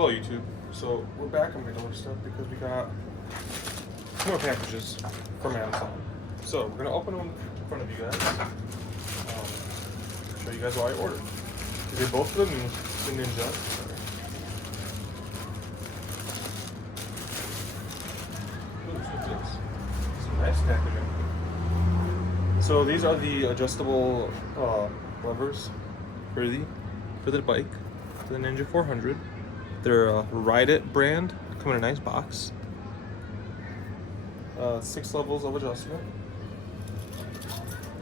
Hello YouTube. So we're back on my doorstep because we got more packages from Amazon. So we're gonna open them in front of you guys. Show you guys what I ordered. They did both of them the Ninja. Ooh, what's this? Some nice packaging. So these are the adjustable levers for the bike, for the Ninja 400. They're a Ride It brand, come in a nice box. 6 levels of adjustment.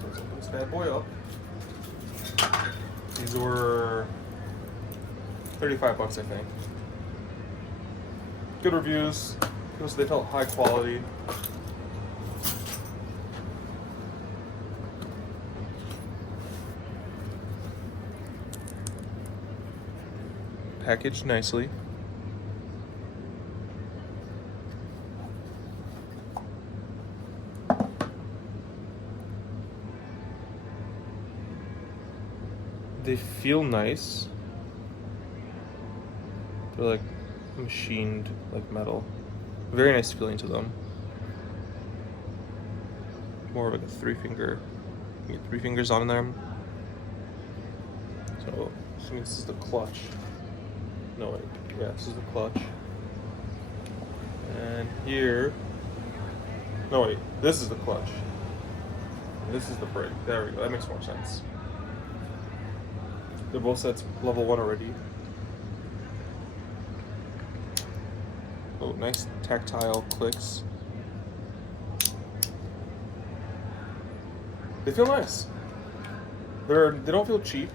Let's open this bad boy up. These were $35, I think. Good reviews, because they felt high quality. Packaged nicely. They feel nice. They're like machined like metal. Very nice feeling to them. More of like a 3-finger. You get 3 fingers on them. So this is the clutch. No, wait. Yeah, this is the clutch. And here. No, wait. This is the clutch. And this is the brake. There we go. That makes more sense. They're both sets level 1 already. Oh, nice tactile clicks. They feel nice. They don't feel cheap.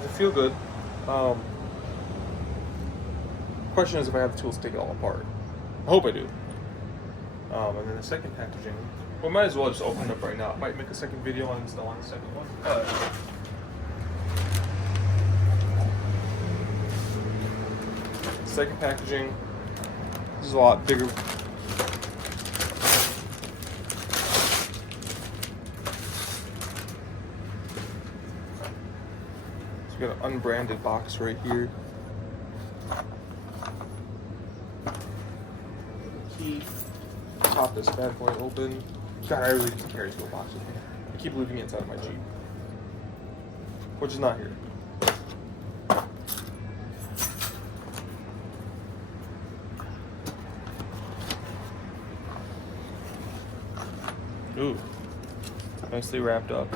They feel good. Question is if I have the tools to take it all apart. I hope I do. And then the second packaging. We might as well just open it up right now. I might make a second video on installing the second one. Second packaging. This is a lot bigger. So we got an unbranded box right here. Key. Pop this bad boy open. God, I really need to carry this little box with me. I keep leaving it inside of my Jeep, which is not here. Ooh, nicely wrapped up.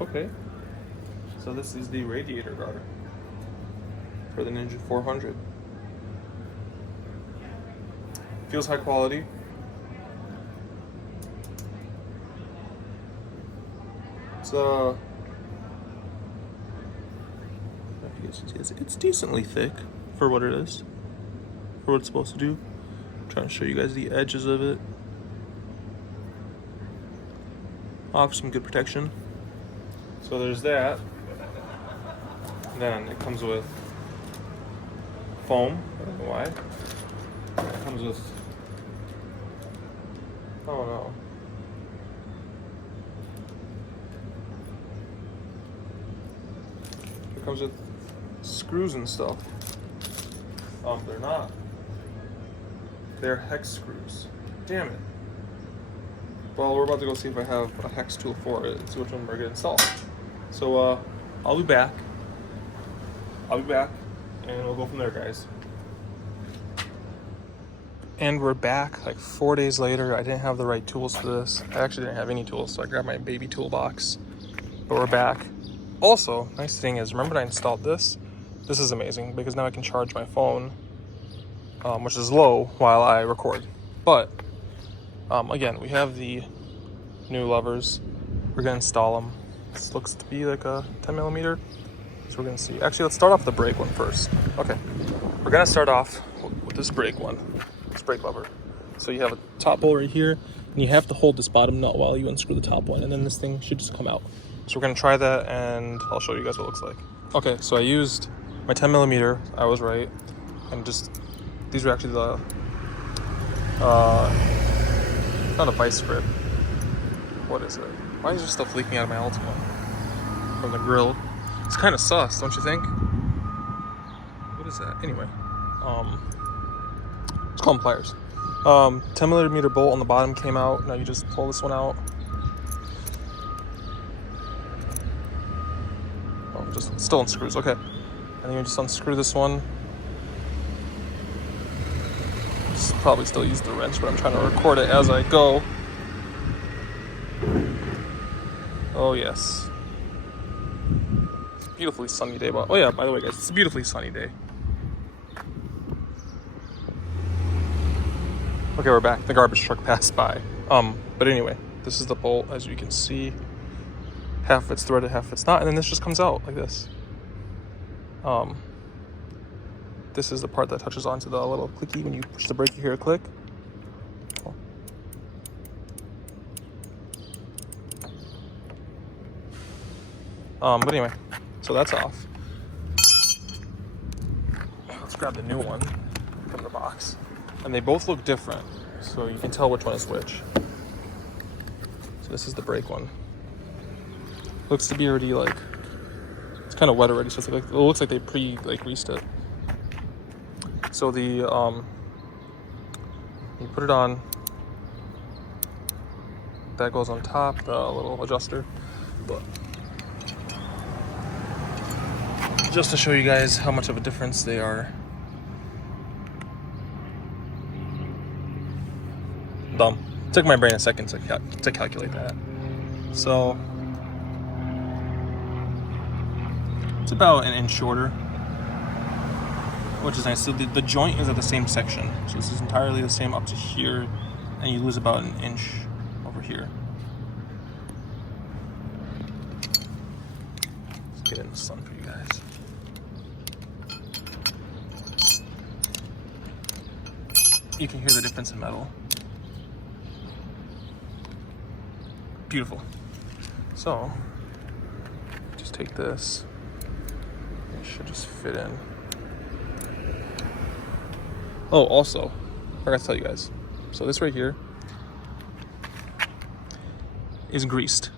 Okay, so this is the radiator guard for the Ninja 400. Feels high quality. It's decently thick for what it is, for what it's supposed to do. I'm trying to show you guys the edges of it. Offers some good protection. So there's that. Then it comes with foam. I don't know why. It comes with, oh no. It comes with screws and stuff. They're not. They're hex screws. Damn it. Well, we're about to go see if I have a hex tool for it and see which one we're gonna install. So I'll be back. And we'll go from there, guys. And we're back like 4 days later. I didn't have the right tools for this. I actually didn't have any tools, so I grabbed my baby toolbox. But we're back. Also, nice thing is, remember when I installed this? This is amazing because now I can charge my phone, which is low while I record. But again, we have the new levers. We're gonna install them. This looks to be like a 10mm. So we're gonna see. Actually, let's start off with the brake one first. Okay, we're gonna start off with this brake one, this brake lever. So you have a top bolt right here, and you have to hold this bottom nut while you unscrew the top one, and then this thing should just come out. So we're gonna try that, and I'll show you guys what it looks like. Okay, so I used my 10mm. I was right, and just these are actually the It's not a vice grip. What is it? Why is there stuff leaking out of my Ultima from the grill? It's kind of sus, don't you think? What is that? Anyway, let's call them pliers. 10mm bolt on the bottom came out. Now you just pull this one out. Oh, just still in screws. Okay, and then you just unscrew this one. Probably still use the wrench, but I'm trying to record it as I go. Oh yes, it's a beautifully sunny day. But oh yeah, by the way, guys, it's a beautifully sunny day. Okay, we're back. The garbage truck passed by. But anyway, this is the bolt, as you can see. Half of it's threaded, half of it's not, and then this just comes out like this. This is the part that touches onto the little clicky when you push the brake. You hear a click. But anyway, so that's off. Let's grab the new one from the box. And they both look different, so you can tell which one is which. So this is the brake one. Looks to be already like, it's kind of wet already, so it's like, it looks like they greased it. So the, you put it on, that goes on top, the little adjuster. But just to show you guys how much of a difference they are. Dumb. It took my brain a second to calculate that. So it's about an inch shorter, which is nice. So the joint is at the same section. So this is entirely the same up to here, and you lose about an inch over here. Let's get it in the sun for you guys. You can hear the difference in metal. Beautiful. So just take this. It should just fit in. Oh, also, I forgot to tell you guys. So this right here is greased.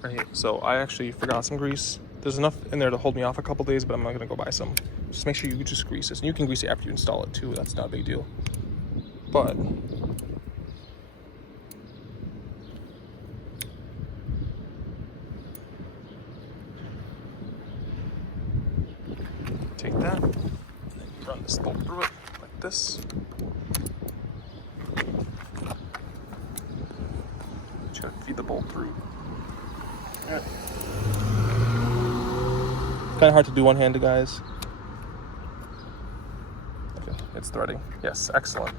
Right. So I actually forgot some grease. There's enough in there to hold me off a couple days, but I'm not gonna go buy some. Just make sure you just grease this, and you can grease it after you install it too. That's not a big deal. But take that, and then you run this bolt through it like this. Just gotta feed the bolt through. Yeah. Kind of hard to do one-handed, guys. Okay, it's threading. Yes, excellent.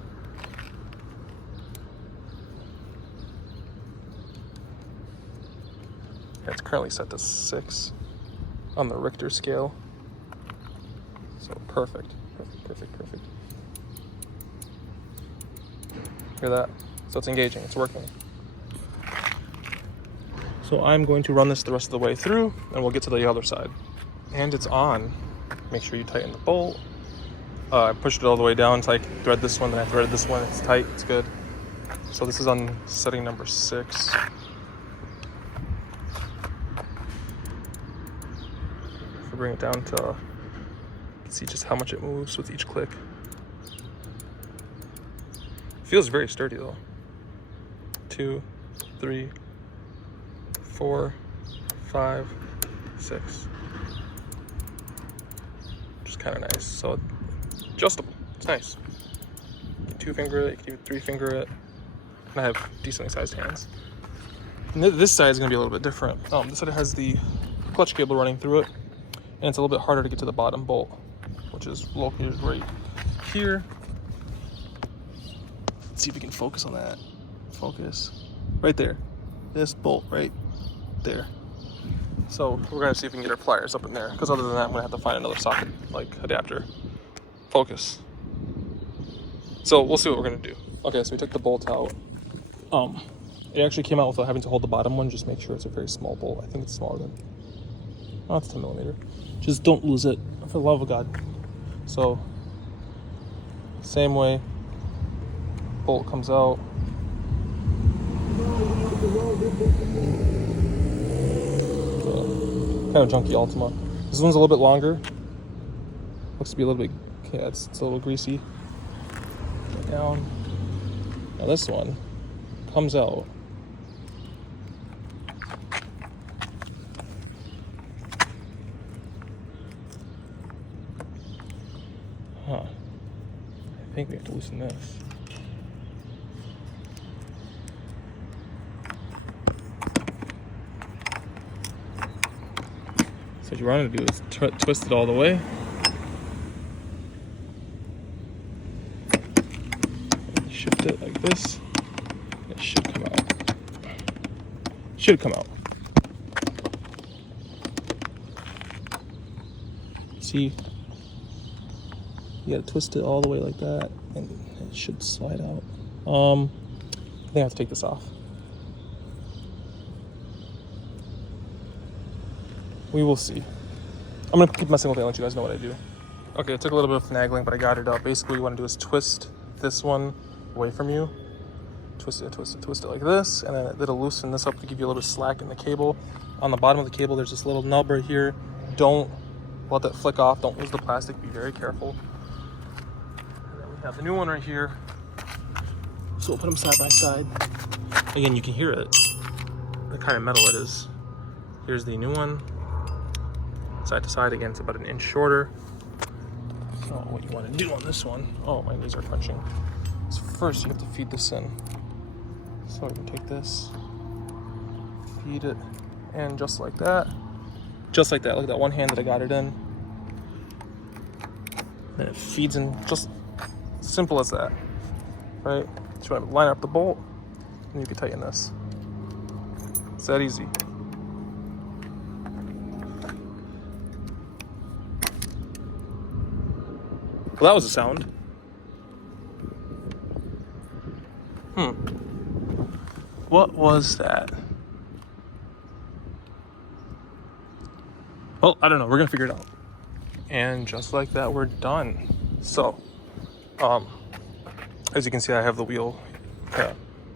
Yeah, it's currently set to 6 on the Richter scale. So perfect, perfect, perfect, perfect. Hear that? So it's engaging, it's working. So I'm going to run this the rest of the way through, and we'll get to the other side. And it's on. Make sure you tighten the bolt. I pushed it all the way down until I thread this one, then I threaded this one. It's tight, it's good. So this is on setting number 6. If I bring it down to, you can see just how much it moves with each click. It feels very sturdy though. 2, 3, 4, 5, 6. Which is kind of nice. So adjustable. It's nice. You can 2-finger it. You can even 3-finger it. And I have decently sized hands. And this side is going to be a little bit different. This side has the clutch cable running through it, and it's a little bit harder to get to the bottom bolt, which is located right here. Let's see if we can focus on that. Focus. Right there. This bolt right there. So we're gonna see if we can get our pliers up in there, because other than that I'm gonna have to find another socket like adapter. Focus. So we'll see what we're gonna do. Okay, so we took the bolt out. It actually came out without having to hold the bottom one. Just make sure it's a very small bolt. I think it's smaller than, oh, it's 10mm. Just don't lose it, for the love of God. So same way, bolt comes out. Kind of junky Altima. This one's a little bit longer. Looks to be a little bit, yeah, it's a little greasy. Get down. Now this one comes out. Huh. I think we have to loosen this. So what you want to do is twist it all the way. And shift it like this. It should come out. Should come out. See? You gotta twist it all the way like that, and it should slide out. I think I have to take this off. We will see. I'm gonna keep messing with it and let you guys know what I do. Okay, it took a little bit of finagling, but I got it up. Basically, what you wanna do is twist this one away from you. Twist it like this, and then it'll loosen this up to give you a little bit of slack in the cable. On the bottom of the cable, there's this little nub right here. Don't let that flick off. Don't lose the plastic. Be very careful. And then we have the new one right here. So we'll put them side by side. Again, you can hear it, the kind of metal it is. Here's the new one. Side to side, again, it's about an inch shorter. So what you want to do on this one, oh, my knees are crunching. So first you have to feed this in. So you can take this, feed it in just like that. Just like that, look at that one hand that I got it in. And it feeds in just simple as that, right? So you want to line up the bolt, and you can tighten this. It's that easy. Well, that was a sound. What was that? Well, I don't know. We're gonna figure it out. And just like that, we're done. So, as you can see, I have the wheel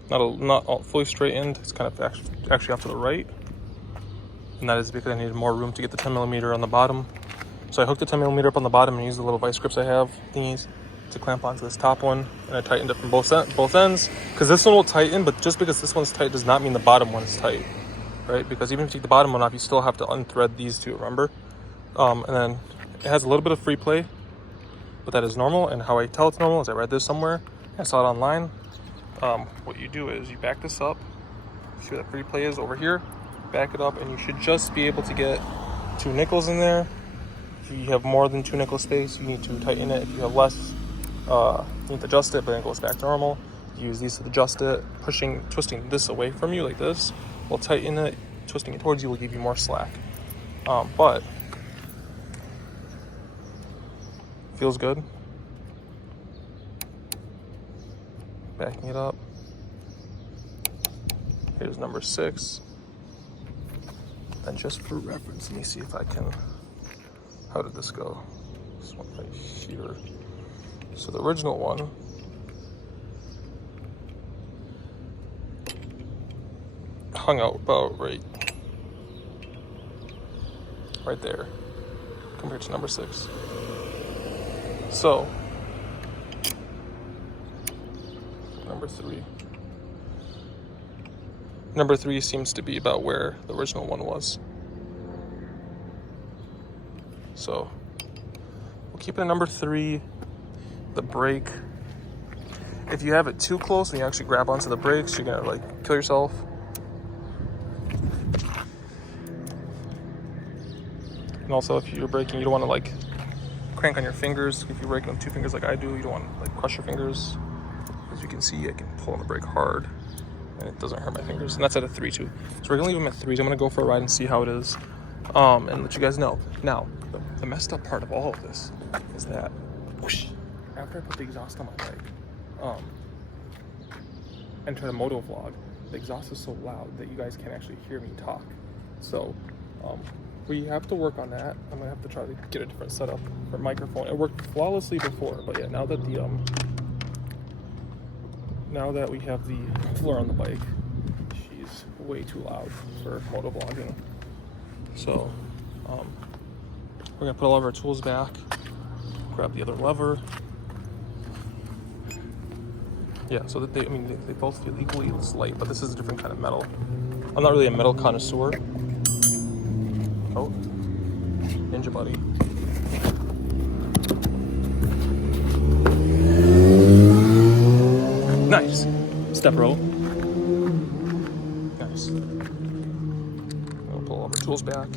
not all fully straightened. It's kind of actually off to the right, and that is because I needed more room to get the 10mm on the bottom. So I hooked the 10mm up on the bottom and used the little vice grips I have, thingies, to clamp onto this top one, and I tightened it from both ends, because this one will tighten, but just because this one's tight does not mean the bottom one is tight, right? Because even if you take the bottom one off, you still have to unthread these two, remember? And then it has a little bit of free play, but that is normal, and how I tell it's normal is I read this somewhere, I saw it online. What you do is you back this up, see where that free play is over here, back it up, and you should just be able to get 2 nickels in there. If you have more than 2 nickel space, you need to tighten it. If you have less, you need to adjust it, but then it goes back to normal. You use these to adjust it. Twisting this away from you like this will tighten it. Twisting it towards you will give you more slack. But feels good. Backing it up. Here's number 6. And just for reference, let me see if I can. How did this go? This one right here. So the original one hung out about right there compared to number 6. So number 3 seems to be about where the original one was. So we'll keep it at number 3. The brake, if you have it too close and you actually grab onto the brakes, you're gonna like kill yourself. And also, if you're braking, you don't want to like crank on your fingers. If you're braking with 2 fingers like I do, you don't want to like crush your fingers. As you can see, I can pull on the brake hard and it doesn't hurt my fingers. And that's at a 3 too. So we're gonna leave them at 3s. I'm gonna go for a ride and see how it is, and let you guys know. Now, the messed up part of all of this is that whoosh, after I put the exhaust on my bike and try to moto vlog, the exhaust is so loud that you guys can't actually hear me talk. So we have to work on that. I'm gonna have to try to get a different setup for microphone. It worked flawlessly before, but yeah, now that now that we have the floor on the bike, she's way too loud for motovlogging. So we're gonna put all of our tools back, grab the other lever. Yeah, so that they both feel equally light, but this is a different kind of metal. I'm not really a metal connoisseur. Oh, Ninja Buddy. Nice. Step row. Nice. We'll pull all of our tools back.